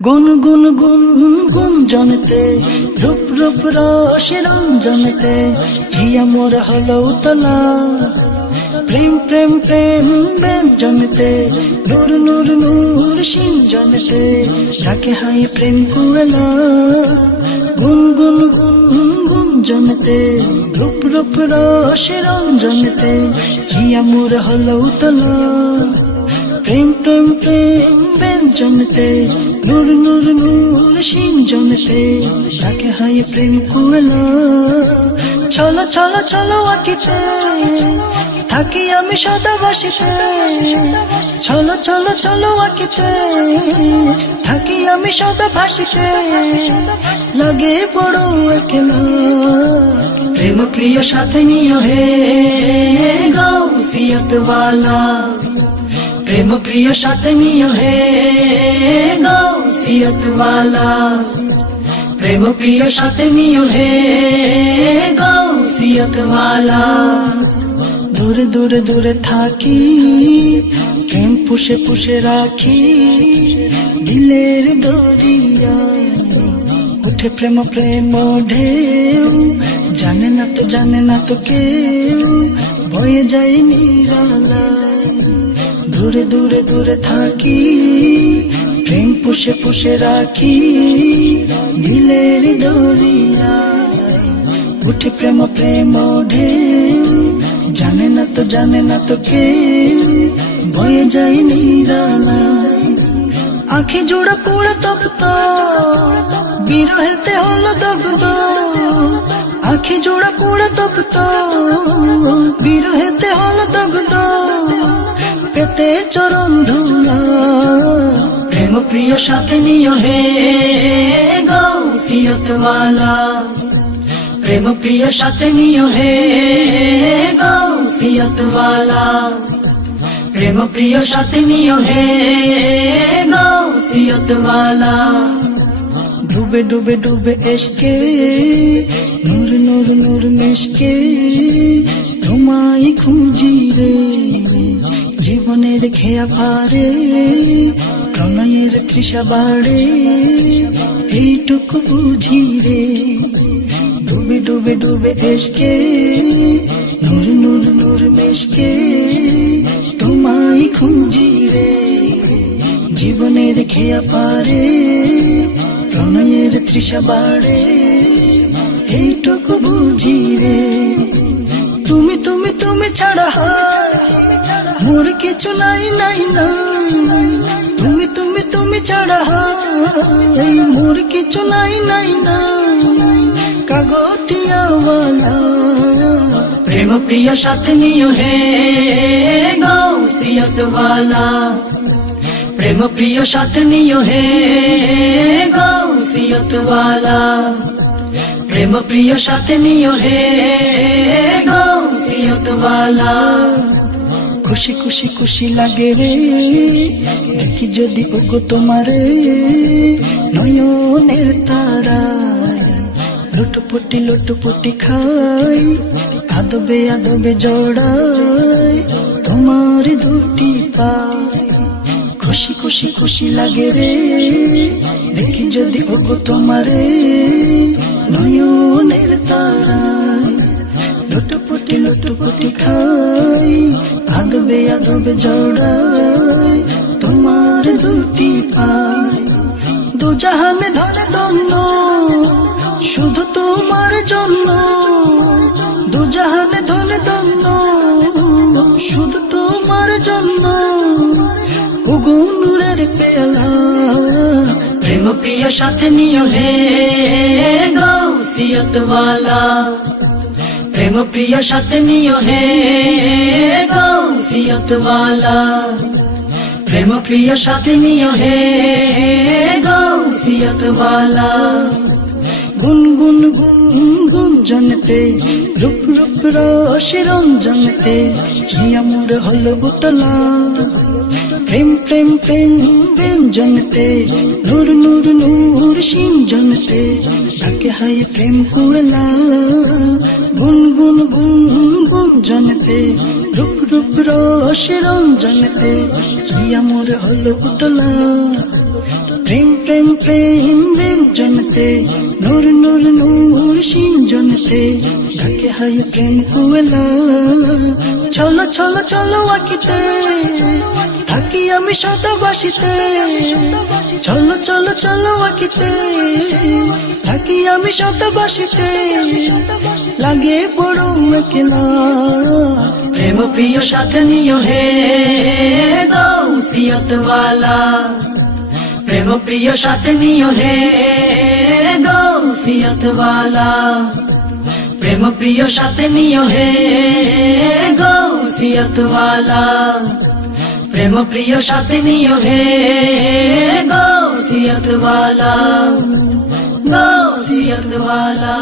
গুন গুন গুন গুঞ্জনতে রূপ রূপ রসে রঞ্জনতে হিয়া মোর হলো উতলা। প্রেম প্রেম প্রেম ব্যঞ্জনতে নূর নূর নূর সিঞ্জনতে ডাকে হাই প্রেম কুয়েলা। গুন গুন গুন গুঞ্জনতে রূপ রূপ রসে রঞ্জনতে হিয়া মোর হলো উতলা। প্রেম প্রেম প্রেম ব্যঞ্জনতে নূর নূর নূর সিঞ্জনতে ডাকে হাই প্রেম কুয়েলা। চলো চলো চলো আঁকিতে থাকি আমি সদা বাসিতে। চলো চলো চলো আঁকিতে থাকি আমি সদা ভাসিতে। লাগে বড় একলা প্রেম প্রিয় সাথে নিও হে গৌসিয়ত वाला। प्रेम प्रिय साथ नियो है गौसियत वाला। प्रेम प्रिय साथ नियो है गौसियत वाला। दूर दूर दूर थाकी प्रेम पुषे पुषे राखी दिलेर दरिया। उठे प्रेम प्रेम ढेउ जाने ना तो केउ बয়ে যায় নিরালা। दूरे दूरे दूरे थाकी प्रेम पुषे पुषे राखी दिलेर दरिया। उठे प्रेम प्रेम ढेउ जाने ना तो के बয়ে যায় নিরালা। आँखी जोड़ा पोड़ा तब तो बिरहेते हलो दग्ध। आँखी जोड़ा पोड़ा तब तो बिरहेते हलो दग्ध पेते चरण धूला। प्रेम प्रिय साथ नियो है गौसियत वाला। प्रेम प्रिय साथ नियो है गौसियत वाला। प्रेम प्रिय साथ नियो है गौसियत वाला। डूबे डूबे डूबे इश्के नूर नूर नूर मिश्के तुम्हारी खुंजी रे। জীবনের খেয়া পারে প্রণয়ের তৃষা বাড়ে এইটুকু বুঝি রে। ডুবে ডুবে ডুবে এসকে নূর নূর নূর মেশকে তোমায় খুঁজি রে। জীবনের খেয়া পারে প্রণয়ের তৃষা বাড়ে এইটুকু বুঝি রে। তুমি তুমি তুমি ছাড়া মোর কিছু নাই নাই নাই। তুমি তুমি তুমি ছাড়া মোর কিছু নাই নাই নাই। কাগতিয়া वाला प्रेम प्रिय साथ नियो है गौसियत वाला। प्रेम प्रिय साथ नियो है गौसियत वाला। प्रेम प्रिय साथ नियो है गौसियत वाला। खुशी खुशी खुशी लागे रे देखी जदि ओगो तुम्हारे नयनेर तारा। लुटपुटी खाई आदबे आदबे जड़ाई तुम्हार दुटी पाय। खुशी खुशी खुशी लागे रे देखी जदि ओगो तुम्हारे नयनेर तारा। लुटपुटी खाई आदबे आदबे जड़ाई तुम्हार दुटी पाय। दो জাহানে ধরে দন্য শুধু তোমার জন্য। দু জাহানে ধরে দন্য শুধু তোমার জন্য। ওগো নূরের পেয়ালা প্রেম প্রিয় সাথে নিও হে গৌসিয়ত वाला। प्रेम प्रिय साथ नियो है गौसियत वाला। प्रेम प्रिय साथ नियो है गौसियत वाला। गुन गुन गुन गुंजनते रूप रूप रसे रंजनते हिया मोर हलो उतला। प्रेम प्रेम प्रेम व्यंजनते नूर नूर नूर सिंजनते डाके हाय प्रेम कुएला। गुन गुन गुन गुंजनते रूप रूप रसे रंजनते हिया मोर हलो उतला। प्रेम প্রেম প্রেম ব্যঞ্জনতে নূর নূর নূর সিঞ্জনতে ডাকে হায় প্রেম কুয়েলা চলো চলো চলো আকিতে থাকি আমি শতবাসীতে চলো চলো চলো আকিতে থাকি আমি শতবাসীতে লাগে বড় একলা প্রেম প্রিয় সাথে নিও হে গৌসিয়ত ওয়ালা প্রেম প্রিয় সাথে নিও হে গৌসিয়ত ওয়ালা প্রেম প্রিয় সাথে নিও হে গৌসিয়ত ওয়ালা প্রেম প্রিয় সাথে নিও হে গৌসিয়ত ওয়ালা গৌসিয়ত ওয়ালা